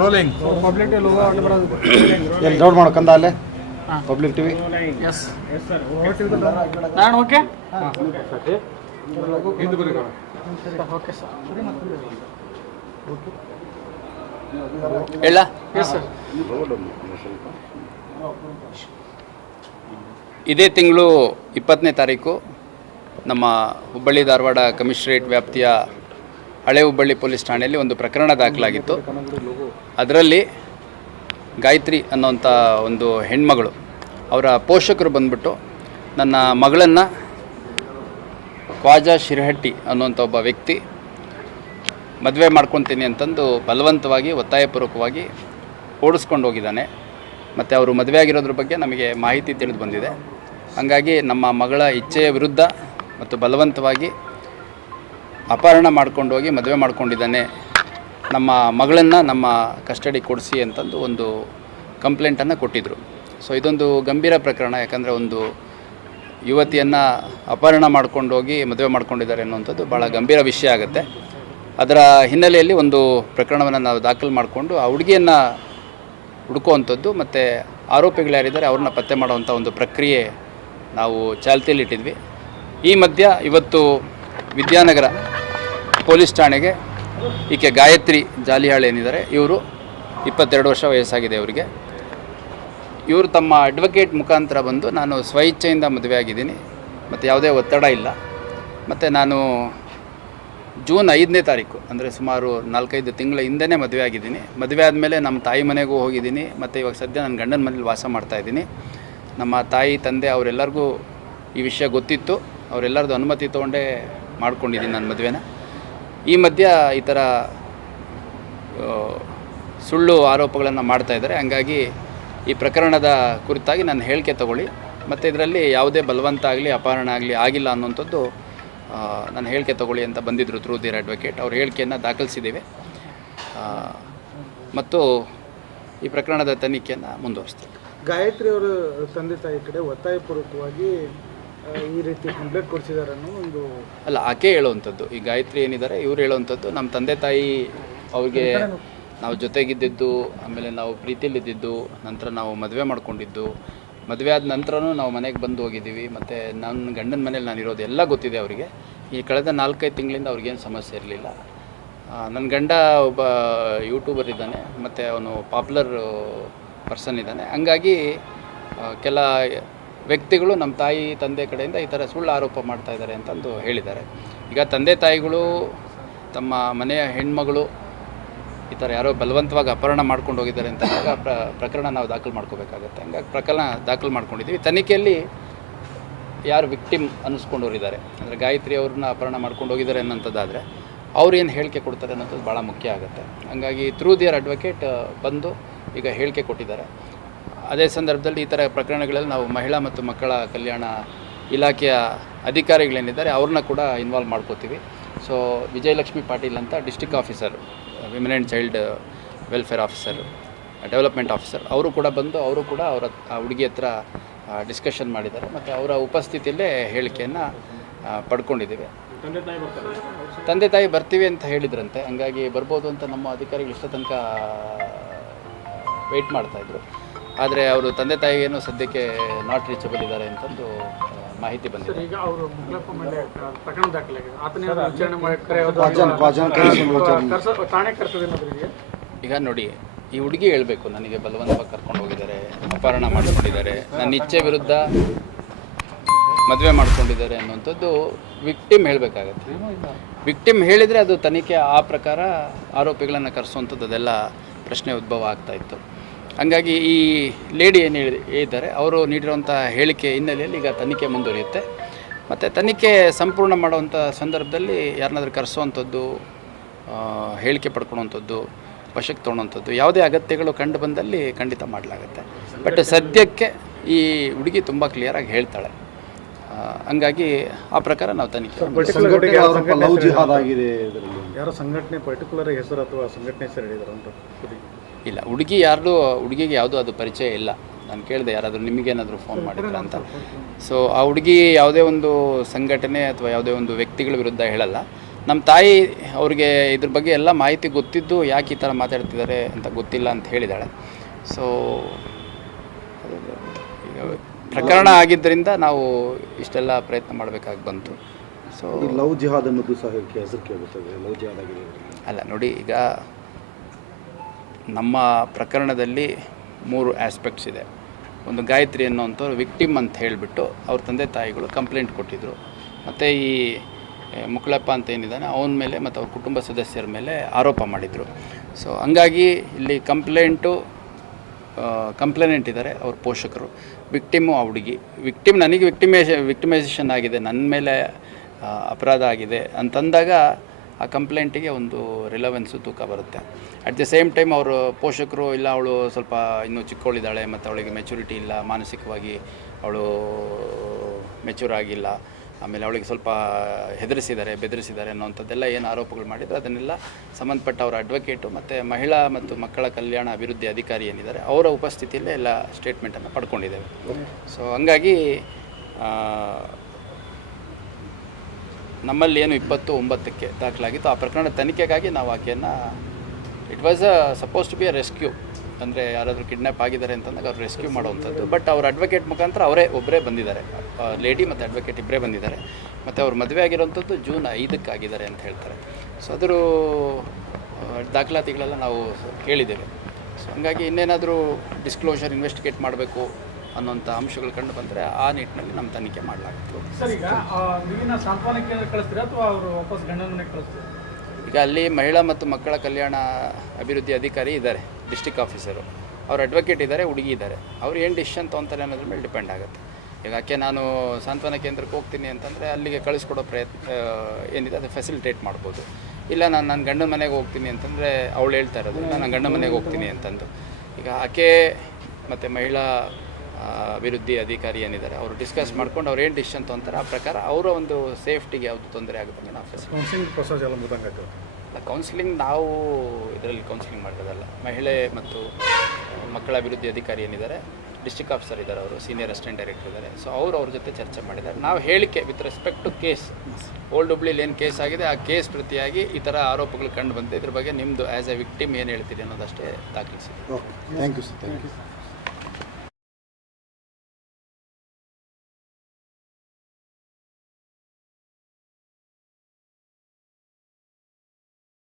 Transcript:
rolling public logo ಆಟ ಬರೋದು ಎಲ್ಲಿ ಡೌನ್ ಮಾಡ್ಕಂದ ಅಲ್ಲೇ public TV yes yes sir ನಾನು ಓಕೆ ಹಿಂದೆ ಬರಿ ಓಕೆ ಸರ್ ಹೇಳ ಎಸ್ ಸರ್ ಇದೇ ತಿಂಗಳು ಇಪ್ಪತ್ತನೇ ತಾರೀಕು ನಮ್ಮ ಹುಬ್ಬಳ್ಳಿ ಧಾರವಾಡ ಕಮಿಷನರೇಟ್ ವ್ಯಾಪ್ತಿಯ ಹಳೆ ಹುಬ್ಬಳ್ಳಿ ಪೊಲೀಸ್ ಠಾಣೆಯಲ್ಲಿ ಒಂದು ಪ್ರಕರಣ ದಾಖಲಾಗಿತ್ತು ಅದರಲ್ಲಿ ಗಾಯತ್ರಿ ಅನ್ನೋಂಥ ಒಂದು ಹೆಣ್ಮಗಳು ಅವರ ಪೋಷಕರು ಬಂದ್ಬಿಟ್ಟು ನನ್ನ ಮಗಳನ್ನು ಖ್ವಾಜಾ ಶಿರಹಟ್ಟಿ ಅನ್ನುವಂಥ ಒಬ್ಬ ವ್ಯಕ್ತಿ ಮದುವೆ ಮಾಡ್ಕೊತೀನಿ ಅಂತಂದು ಬಲವಂತವಾಗಿ ಒತ್ತಾಯಪೂರ್ವಕವಾಗಿ ಓಡಿಸ್ಕೊಂಡು ಹೋಗಿದ್ದಾನೆ ಮತ್ತು ಅವರು ಮದುವೆ ಆಗಿರೋದ್ರ ಬಗ್ಗೆ ನಮಗೆ ಮಾಹಿತಿ ತಿಳಿದು ಬಂದಿದೆ ಹಾಗಾಗಿ ನಮ್ಮ ಮಗಳ ಇಚ್ಛೆಯ ವಿರುದ್ಧ ಮತ್ತು ಬಲವಂತವಾಗಿ ಅಪಹರಣ ಹೋಗಿ ಮದುವೆ ಮಾಡ್ಕೊಂಡಿದ್ದಾನೆ ನಮ್ಮ ಮಗಳನ್ನು ನಮ್ಮ ಕಸ್ಟಡಿ ಕೊಡಿಸಿ ಅಂತಂದು ಒಂದು ಕಂಪ್ಲೇಂಟನ್ನು ಕೊಟ್ಟಿದ್ದರು ಸೊ ಇದೊಂದು ಗಂಭೀರ ಪ್ರಕರಣ ಯಾಕಂದರೆ ಒಂದು ಯುವತಿಯನ್ನು ಅಪಹರಣ ಮಾಡ್ಕೊಂಡು ಹೋಗಿ ಮದುವೆ ಮಾಡ್ಕೊಂಡಿದ್ದಾರೆ ಅನ್ನುವಂಥದ್ದು ಭಾಳ ಗಂಭೀರ ವಿಷಯ ಆಗುತ್ತೆ ಅದರ ಹಿನ್ನೆಲೆಯಲ್ಲಿ ಒಂದು ಪ್ರಕರಣವನ್ನು ನಾವು ದಾಖಲು ಮಾಡಿಕೊಂಡು ಆ ಹುಡುಗಿಯನ್ನು ಹುಡುಕುವಂಥದ್ದು ಮತ್ತು ಆರೋಪಿಗಳು ಯಾರಿದ್ದಾರೆ ಅವ್ರನ್ನ ಪತ್ತೆ ಮಾಡುವಂಥ ಒಂದು ಪ್ರಕ್ರಿಯೆ ನಾವು ಚಾಲ್ತಿಯಲ್ಲಿಟ್ಟಿದ್ವಿ ಈ ಮಧ್ಯ ಇವತ್ತು ವಿದ್ಯಾನಗರ ಪೊಲೀಸ್ ಠಾಣೆಗೆ ಈಕೆ ಗಾಯತ್ರಿ ಜಾಲಿಹಾಳ್ ಏನಿದ್ದಾರೆ ಇವರು ಇಪ್ಪತ್ತೆರಡು ವರ್ಷ ವಯಸ್ಸಾಗಿದೆ ಅವರಿಗೆ ಇವರು ತಮ್ಮ ಅಡ್ವೊಕೇಟ್ ಮುಖಾಂತರ ಬಂದು ನಾನು ಸ್ವಇಚ್ಛೆಯಿಂದ ಮದುವೆ ಆಗಿದ್ದೀನಿ ಮತ್ತು ಯಾವುದೇ ಒತ್ತಡ ಇಲ್ಲ ಮತ್ತು ನಾನು ಜೂನ್ ಐದನೇ ತಾರೀಕು ಅಂದರೆ ಸುಮಾರು ನಾಲ್ಕೈದು ತಿಂಗಳ ಹಿಂದೆನೇ ಮದುವೆ ಆಗಿದ್ದೀನಿ ಮದುವೆ ಆದಮೇಲೆ ನಮ್ಮ ತಾಯಿ ಮನೆಗೂ ಹೋಗಿದ್ದೀನಿ ಮತ್ತು ಇವಾಗ ಸದ್ಯ ನನ್ನ ಗಂಡನ ಮನೇಲಿ ವಾಸ ಮಾಡ್ತಾಯಿದ್ದೀನಿ ನಮ್ಮ ತಾಯಿ ತಂದೆ ಅವರೆಲ್ಲರಿಗೂ ಈ ವಿಷಯ ಗೊತ್ತಿತ್ತು ಅವರೆಲ್ಲರದ್ದು ಅನುಮತಿ ತೊಗೊಂಡೇ ಮಾಡ್ಕೊಂಡಿದ್ದೀನಿ ನನ್ನ ಮದುವೆನ ಈ ಮಧ್ಯ ಈ ಥರ ಸುಳ್ಳು ಆರೋಪಗಳನ್ನು ಮಾಡ್ತಾ ಇದ್ದಾರೆ ಹಂಗಾಗಿ ಈ ಪ್ರಕರಣದ ಕುರಿತಾಗಿ ನಾನು ಹೇಳಿಕೆ ತಗೊಳ್ಳಿ ಮತ್ತು ಇದರಲ್ಲಿ ಯಾವುದೇ ಬಲವಂತ ಆಗಲಿ ಅಪಹರಣ ಆಗಲಿ ಆಗಿಲ್ಲ ಅನ್ನೋಂಥದ್ದು ನಾನು ಹೇಳಿಕೆ ತಗೊಳ್ಳಿ ಅಂತ ಬಂದಿದ್ದರು ತ್ರೂ ದೇರ್ ಅಡ್ವೊಕೇಟ್ ಅವ್ರ ಹೇಳಿಕೆಯನ್ನು ದಾಖಲಿಸಿದ್ದೇವೆ ಮತ್ತು ಈ ಪ್ರಕರಣದ ತನಿಖೆಯನ್ನು ಮುಂದುವರಿಸ್ತೀವಿ ಗಾಯತ್ರಿ ಅವರು ತಂದೆ ತಾಯಿ ಕಡೆ ಒತ್ತಾಯಪೂರ್ವಕವಾಗಿ ಈ ರೀತಿ ಕಂಪ್ಲೇಂಟ್ ಕೊಡಿಸಿದ್ದಾರೆ ಒಂದು ಅಲ್ಲ ಆಕೆ ಹೇಳುವಂಥದ್ದು ಈ ಗಾಯತ್ರಿ ಏನಿದ್ದಾರೆ ಇವ್ರು ಹೇಳುವಂಥದ್ದು ನಮ್ಮ ತಂದೆ ತಾಯಿ ಅವ್ರಿಗೆ ನಾವು ಜೊತೆಗಿದ್ದಿದ್ದು ಆಮೇಲೆ ನಾವು ಪ್ರೀತಿಯಲ್ಲಿದ್ದಿದ್ದು ನಂತರ ನಾವು ಮದುವೆ ಮಾಡ್ಕೊಂಡಿದ್ದು ಮದುವೆ ಆದ ನಂತರನೂ ನಾವು ಮನೆಗೆ ಬಂದು ಹೋಗಿದ್ದೀವಿ ಮತ್ತು ನನ್ನ ಗಂಡನ ಮನೇಲಿ ನಾನು ಇರೋದು ಎಲ್ಲ ಗೊತ್ತಿದೆ ಅವರಿಗೆ ಈ ಕಳೆದ ನಾಲ್ಕೈದು ತಿಂಗಳಿಂದ ಅವ್ರಿಗೇನು ಸಮಸ್ಯೆ ಇರಲಿಲ್ಲ ನನ್ನ ಗಂಡ ಒಬ್ಬ ಯೂಟ್ಯೂಬರ್ ಇದ್ದಾನೆ ಮತ್ತು ಅವನು ಪಾಪ್ಯುಲರ್ ಪರ್ಸನ್ ಇದ್ದಾನೆ ಹಂಗಾಗಿ ಕೆಲ ವ್ಯಕ್ತಿಗಳು ನಮ್ಮ ತಾಯಿ ತಂದೆ ಕಡೆಯಿಂದ ಈ ಥರ ಸುಳ್ಳು ಆರೋಪ ಮಾಡ್ತಾ ಇದ್ದಾರೆ ಅಂತಂದು ಹೇಳಿದ್ದಾರೆ ಈಗ ತಂದೆ ತಾಯಿಗಳು ತಮ್ಮ ಮನೆಯ ಹೆಣ್ಮಗಳು ಈ ಥರ ಯಾರೋ ಬಲವಂತವಾಗಿ ಅಪಹರಣ ಮಾಡ್ಕೊಂಡು ಹೋಗಿದ್ದಾರೆ ಅಂತ ಪ್ರ ಪ್ರಕರಣ ನಾವು ದಾಖಲು ಮಾಡ್ಕೋಬೇಕಾಗತ್ತೆ ಹಂಗಾಗಿ ಪ್ರಕರಣ ದಾಖಲು ಮಾಡ್ಕೊಂಡಿದ್ದೀವಿ ತನಿಖೆಯಲ್ಲಿ ಯಾರು ವಿಕ್ಟಿಮ್ ಅನ್ನಿಸ್ಕೊಂಡೋರಿದ್ದಾರೆ ಅಂದರೆ ಗಾಯತ್ರಿ ಅವ್ರನ್ನ ಅಪಹರಣ ಮಾಡ್ಕೊಂಡು ಹೋಗಿದ್ದಾರೆ ಅನ್ನೋಂಥದ್ದಾದರೆ ಅವ್ರು ಏನು ಹೇಳಿಕೆ ಕೊಡ್ತಾರೆ ಅನ್ನೋದು ಭಾಳ ಮುಖ್ಯ ಆಗುತ್ತೆ ಹಂಗಾಗಿ ಥ್ರೂ ದಿಯರ್ ಅಡ್ವೊಕೇಟ್ ಬಂದು ಈಗ ಹೇಳಿಕೆ ಕೊಟ್ಟಿದ್ದಾರೆ ಅದೇ ಸಂದರ್ಭದಲ್ಲಿ ಈ ಥರ ಪ್ರಕರಣಗಳಲ್ಲಿ ನಾವು ಮಹಿಳಾ ಮತ್ತು ಮಕ್ಕಳ ಕಲ್ಯಾಣ ಇಲಾಖೆಯ ಅಧಿಕಾರಿಗಳೇನಿದ್ದಾರೆ ಅವ್ರನ್ನ ಕೂಡ ಇನ್ವಾಲ್ವ್ ಮಾಡ್ಕೋತೀವಿ ಸೊ ವಿಜಯಲಕ್ಷ್ಮಿ ಪಾಟೀಲ್ ಅಂತ district officer women and child welfare officer development officer ಅವರು ಕೂಡ ಬಂದು ಅವರು ಕೂಡ ಅವರ ಹುಡುಗಿ ಹತ್ರ ಡಿಸ್ಕಷನ್ ಮಾಡಿದ್ದಾರೆ ಮತ್ತು ಅವರ ಉಪಸ್ಥಿತಿಯಲ್ಲೇ ಹೇಳಿಕೆಯನ್ನು ಪಡ್ಕೊಂಡಿದ್ದೀವಿ ತಂದೆ ತಾಯಿ ಬರ್ತೀವಿ ಅಂತ ಹೇಳಿದ್ರಂತೆ ಹಂಗಾಗಿ ಬರ್ಬೋದು ಅಂತ ನಮ್ಮ ಅಧಿಕಾರಿಗಳು ಇಷ್ಟ ತನಕ ವೆಯ್ಟ್ ಮಾಡ್ತಾಯಿದ್ರು ಆದರೆ ಅವರು ತಂದೆ ತಾಯಿಗೇನು ಸದ್ಯಕ್ಕೆ ನಾಟ್ ರೀಚಬಲ್ ಇದ್ದಾರೆ ಅಂತಂದು ಮಾಹಿತಿ ಬಂದಿದೆ ಈಗ ನೋಡಿ ಈ ಹುಡುಗಿ ಹೇಳಬೇಕು ನನಗೆ ಬಲವಂತವಾಗಿ ಕರ್ಕೊಂಡು ಹೋಗಿದ್ದಾರೆ ಅಪಹರಣ ಮಾಡಿಕೊಂಡಿದ್ದಾರೆ ನನ್ನ ಇಚ್ಛೆ ವಿರುದ್ಧ ಮದುವೆ ಮಾಡ್ಕೊಂಡಿದ್ದಾರೆ ಅನ್ನುವಂಥದ್ದು ವಿಕ್ಟಿಮ್ ಹೇಳಬೇಕಾಗತ್ತೆ ವಿಕ್ಟಿಮ್ ಹೇಳಿದರೆ ಅದು ತನಿಖೆ ಆ ಪ್ರಕಾರ ಆರೋಪಿಗಳನ್ನು ಕರೆಸುವಂಥದ್ದು ಅದೆಲ್ಲ ಪ್ರಶ್ನೆ ಉದ್ಭವ ಆಗ್ತಾ ಇತ್ತು ಹಂಗಾಗಿ ಈ ಲೇಡಿ ಏನು ಹೇಳಿ ಇದ್ದಾರೆ ಅವರು ನೀಡಿರುವಂಥ ಹೇಳಿಕೆ ಹಿನ್ನೆಲೆಯಲ್ಲಿ ಈಗ ತನಿಖೆ ಮುಂದುವರಿಯುತ್ತೆ ಮತ್ತು ತನಿಖೆ ಸಂಪೂರ್ಣ ಮಾಡುವಂಥ ಸಂದರ್ಭದಲ್ಲಿ ಯಾರನ್ನಾದ್ರೂ ಕರೆಸುವಂಥದ್ದು ಹೇಳಿಕೆ ಪಡ್ಕೊಳ್ಳುವಂಥದ್ದು ವಶಕ್ಕೆ ತೊಗೊಳ್ಳೋಂಥದ್ದು ಯಾವುದೇ ಅಗತ್ಯಗಳು ಕಂಡು ಬಂದಲ್ಲಿ ಖಂಡಿತ ಮಾಡಲಾಗುತ್ತೆ ಬಟ್ ಸದ್ಯಕ್ಕೆ ಈ ಹುಡುಗಿ ತುಂಬ ಕ್ಲಿಯರಾಗಿ ಹೇಳ್ತಾಳೆ ಹಂಗಾಗಿ ಆ ಪ್ರಕಾರ ನಾವು ತನಿಖೆ ಸಂಘಟನೆ ಪರ್ಟಿಕ್ಯುಲರ್ ಹೆಸರು ಅಥವಾ ಸಂಘಟನೆ ಹೆಸರು ಹೇಳಿದಾರೆ ಅಂತ ಇಲ್ಲ ಹುಡುಗಿ ಯಾರ್ದು ಹುಡುಗಿಗೆ ಯಾವುದೂ ಅದು ಪರಿಚಯ ಇಲ್ಲ ನಾನು ಕೇಳಿದೆ ಯಾರಾದರೂ ನಿಮಗೇನಾದರೂ ಫೋನ್ ಮಾಡಿದ್ರ ಅಂತ ಸೊ ಆ ಹುಡುಗಿ ಯಾವುದೇ ಒಂದು ಸಂಘಟನೆ ಅಥವಾ ಯಾವುದೇ ಒಂದು ವ್ಯಕ್ತಿಗಳ ವಿರುದ್ಧ ಹೇಳಲ್ಲ ನಮ್ಮ ತಾಯಿ ಅವ್ರಿಗೆ ಇದ್ರ ಬಗ್ಗೆ ಎಲ್ಲ ಮಾಹಿತಿ ಗೊತ್ತಿದ್ದು ಯಾಕೆ ಈ ಥರ ಮಾತಾಡ್ತಿದ್ದಾರೆ ಅಂತ ಗೊತ್ತಿಲ್ಲ ಅಂತ ಹೇಳಿದ್ದಾಳೆ ಸೊ ಪ್ರಕರಣ ಆಗಿದ್ದರಿಂದ ನಾವು ಇಷ್ಟೆಲ್ಲ ಪ್ರಯತ್ನ ಮಾಡಬೇಕಾಗಿ ಬಂತು ಸೊ ಲವ್ ಜಿಹಾದ್ ಅನ್ನೋದು ಸಹ ಹೆಸರು ಕೇಳುತ್ತದೆ ಲವ್ ಜಿಹಾದ್ ಆಗಿದೆ ಅಲ್ಲ ನೋಡಿ ಈಗ ನಮ್ಮ ಪ್ರಕರಣದಲ್ಲಿ ಮೂರು ಆಸ್ಪೆಕ್ಟ್ಸ್ ಇದೆ ಒಂದು ಗಾಯತ್ರಿ ಅನ್ನೋವಂಥವ್ರು ವಿಕ್ಟಿಮ್ ಅಂತ ಹೇಳಿಬಿಟ್ಟು ಅವ್ರ ತಂದೆ ತಾಯಿಗಳು ಕಂಪ್ಲೇಂಟ್ ಕೊಟ್ಟಿದ್ದರು ಮತ್ತು ಈ ಮುಕ್ಳಪ್ಪ ಅಂತ ಏನಿದ್ದಾನೆ ಅವನ ಮೇಲೆ ಮತ್ತು ಅವ್ರ ಕುಟುಂಬ ಸದಸ್ಯರ ಮೇಲೆ ಆರೋಪ ಮಾಡಿದರು ಸೊ ಹಂಗಾಗಿ ಇಲ್ಲಿ ಕಂಪ್ಲೇಂಟು ಕಂಪ್ಲೇನೆಂಟ್ ಇದ್ದಾರೆ ಅವ್ರ ಪೋಷಕರು ವಿಕ್ಟಿಮು ಆ ಹುಡುಗಿ ವಿಕ್ಟಿಮ್ ನನಗೆ ವಿಕ್ಟಿಮೇಶ ವಿಕ್ಟಿಮೈಸೇಷನ್ ಆಗಿದೆ ನನ್ನ ಮೇಲೆ ಅಪರಾಧ ಆಗಿದೆ ಅಂತಂದಾಗ ಆ ಕಂಪ್ಲೇಂಟಿಗೆ ಒಂದು ರಿಲವೆನ್ಸು ತೂಕ ಬರುತ್ತೆ ಅಟ್ ದ ಸೇಮ್ ಟೈಮ್ ಅವರು ಪೋಷಕರು ಇಲ್ಲ ಅವಳು ಸ್ವಲ್ಪ ಇನ್ನೂ ಚಿಕ್ಕವಳಿದ್ದಾಳೆ ಮತ್ತು ಅವಳಿಗೆ ಮೆಚುರಿಟಿ ಇಲ್ಲ ಮಾನಸಿಕವಾಗಿ ಅವಳು ಮೆಚೂರ್ ಆಗಿಲ್ಲ ಆಮೇಲೆ ಅವಳಿಗೆ ಸ್ವಲ್ಪ ಹೆದರಿಸಿದ್ದಾರೆ ಬೆದರಿಸಿದ್ದಾರೆ ಅನ್ನೋವಂಥದ್ದೆಲ್ಲ ಏನು ಆರೋಪಗಳು ಮಾಡಿದರೆ ಅದನ್ನೆಲ್ಲ ಸಂಬಂಧಪಟ್ಟ ಅವರ ಅಡ್ವೊಕೇಟು ಮತ್ತು ಮಹಿಳಾ ಮತ್ತು ಮಕ್ಕಳ ಕಲ್ಯಾಣ ಅಭಿವೃದ್ಧಿ ಅಧಿಕಾರಿ ಏನಿದ್ದಾರೆ ಅವರ ಉಪಸ್ಥಿತಿಯಲ್ಲೇ ಎಲ್ಲ ಸ್ಟೇಟ್ಮೆಂಟನ್ನು ಪಡ್ಕೊಂಡಿದ್ದೇವೆ ಸೊ ಹಂಗಾಗಿ ನಮ್ಮಲ್ಲಿ ಏನು ಇಪ್ಪತ್ತು ಒಂಬತ್ತಕ್ಕೆ ದಾಖಲಾಗಿತ್ತು ಆ ಪ್ರಕರಣ ತನಿಖೆಗಾಗಿ ನಾವು ಆಕೆಯನ್ನು it was a suppose to be a rescue ಅಂದರೆ ಯಾರಾದರೂ ಕಿಡ್ನ್ಯಾಪ್ ಆಗಿದ್ದಾರೆ ಅಂತಂದಾಗ ಅವ್ರು ರೆಸ್ಕ್ಯೂ ಮಾಡುವಂಥದ್ದು ಬಟ್ ಅವ್ರ ಅಡ್ವೊಕೇಟ್ ಮುಖಾಂತರ ಅವರೇ ಒಬ್ಬರೇ ಬಂದಿದ್ದಾರೆ ಲೇಡಿ ಮತ್ತು ಅಡ್ವೊಕೇಟ್ ಇಬ್ಬರೇ ಬಂದಿದ್ದಾರೆ ಮತ್ತು ಅವ್ರು ಮದುವೆ ಆಗಿರೋಂಥದ್ದು ಜೂನ್ ಐದಕ್ಕೆ ಆಗಿದ್ದಾರೆ ಅಂತ ಹೇಳ್ತಾರೆ ಸೊ ಅದರೂ ದಾಖಲಾತಿಗಳೆಲ್ಲ ನಾವು ಕೇಳಿದ್ದೇವೆ ಸೊ ಹಾಗಾಗಿ ಇನ್ನೇನಾದರೂ ಡಿಸ್ಕ್ಲೋಷರ್ ಇನ್ವೆಸ್ಟಿಗೇಟ್ ಮಾಡಬೇಕು ಅನ್ನೋಂಥ ಅಂಶಗಳು ಕಂಡು ಬಂದರೆ ಆ ನಿಟ್ಟಿನಲ್ಲಿ ನಮ್ಮ ತನಿಖೆ ಮಾಡಲಾಗುತ್ತೆ ಈಗ ಅಲ್ಲಿ ಮಹಿಳಾ ಮತ್ತು ಮಕ್ಕಳ ಕಲ್ಯಾಣ ಅಭಿವೃದ್ಧಿ ಅಧಿಕಾರಿ ಇದ್ದಾರೆ ಡಿಸ್ಟಿಕ್ ಆಫೀಸರು ಅವ್ರು ಅಡ್ವೊಕೇಟ್ ಇದ್ದಾರೆ ಹುಡುಗಿ ಇದ್ದಾರೆ ಅವ್ರು ಏನು ಡಿಸಿಷನ್ ತೊಗೊತಾರೆ ಅನ್ನೋದ್ರ ಮೇಲೆ ಡಿಪೆಂಡ್ ಆಗುತ್ತೆ ಈಗ ಯಾಕೆ ನಾನು ಸಾಂತ್ವನ ಕೇಂದ್ರಕ್ಕೆ ಹೋಗ್ತೀನಿ ಅಂತಂದರೆ ಅಲ್ಲಿಗೆ ಕಳಿಸ್ಕೊಡೋ ಪ್ರಯತ್ನ ಏನಿದೆ ಅದು ಫೆಸಿಲಿಟೇಟ್ ಮಾಡ್ಬೋದು ಇಲ್ಲ ನಾನು ನನ್ನ ಗಂಡನ ಮನೆಗೆ ಹೋಗ್ತೀನಿ ಅಂತಂದರೆ ಅವಳು ಹೇಳ್ತಾ ಇರೋದು ನಾನು ಗಂಡನ ಮನೆಗೆ ಹೋಗ್ತೀನಿ ಅಂತಂದು ಈಗ ಆಕೆ ಮತ್ತು ಮಹಿಳಾ ಅಭಿವೃದ್ಧಿ ಅಧಿಕಾರಿ ಏನಿದ್ದಾರೆ ಅವರು ಡಿಸ್ಕಸ್ ಮಾಡ್ಕೊಂಡು ಅವ್ರು ಏನು ಡಿಸಿಷನ್ ತೊಗೊಂತಾರೆ ಆ ಪ್ರಕಾರ ಅವರ ಒಂದು ಸೇಫ್ಟಿಗೆ ಯಾವುದು ತೊಂದರೆ ಆಗುತ್ತೆ ನಾವು ಕೌನ್ಸಿಲಿಂಗ್ ಪ್ರೊಸೆಸ್ ಎಲ್ಲ ಕೌನ್ಸಿಲಿಂಗ್ ನಾವು ಇದರಲ್ಲಿ ಕೌನ್ಸಿಲಿಂಗ್ ಮಾಡಿರೋದಲ್ಲ ಮಹಿಳೆ ಮತ್ತು ಮಕ್ಕಳ ಅಭಿವೃದ್ಧಿ ಅಧಿಕಾರಿ ಏನಿದ್ದಾರೆ ಡಿಸ್ಟಿಕ್ ಆಫೀಸರ್ ಇದ್ದಾರೆ ಅವರು ಸೀನಿಯರ್ ಅಸಿಸ್ಟೆಂಟ್ ಡೈರೆಕ್ಟರ್ ಇದ್ದಾರೆ ಸೊ ಅವರು ಅವ್ರ ಜೊತೆ ಚರ್ಚೆ ಮಾಡಿದ್ದಾರೆ ನಾವು ಹೇಳಿಕೆ with respect to case old ಹುಬ್ಳಿಲಿ ಏನು ಕೇಸ್ ಆಗಿದೆ ಆ ಕೇಸ್ ಪ್ರತಿಯಾಗಿ ಈ ಥರ ಆರೋಪಗಳು ಕಂಡು ಬಂದಿದೆ ಇದ್ರ ಬಗ್ಗೆ ನಿಮ್ಮದು ಆ್ಯಸ್ ಎ ವಿಕ್ಟಿಮ್ ಏನು ಹೇಳ್ತೀರಿ ಅನ್ನೋದಷ್ಟೇ ದಾಖಲಿಸಿದೆ thank you sir thank you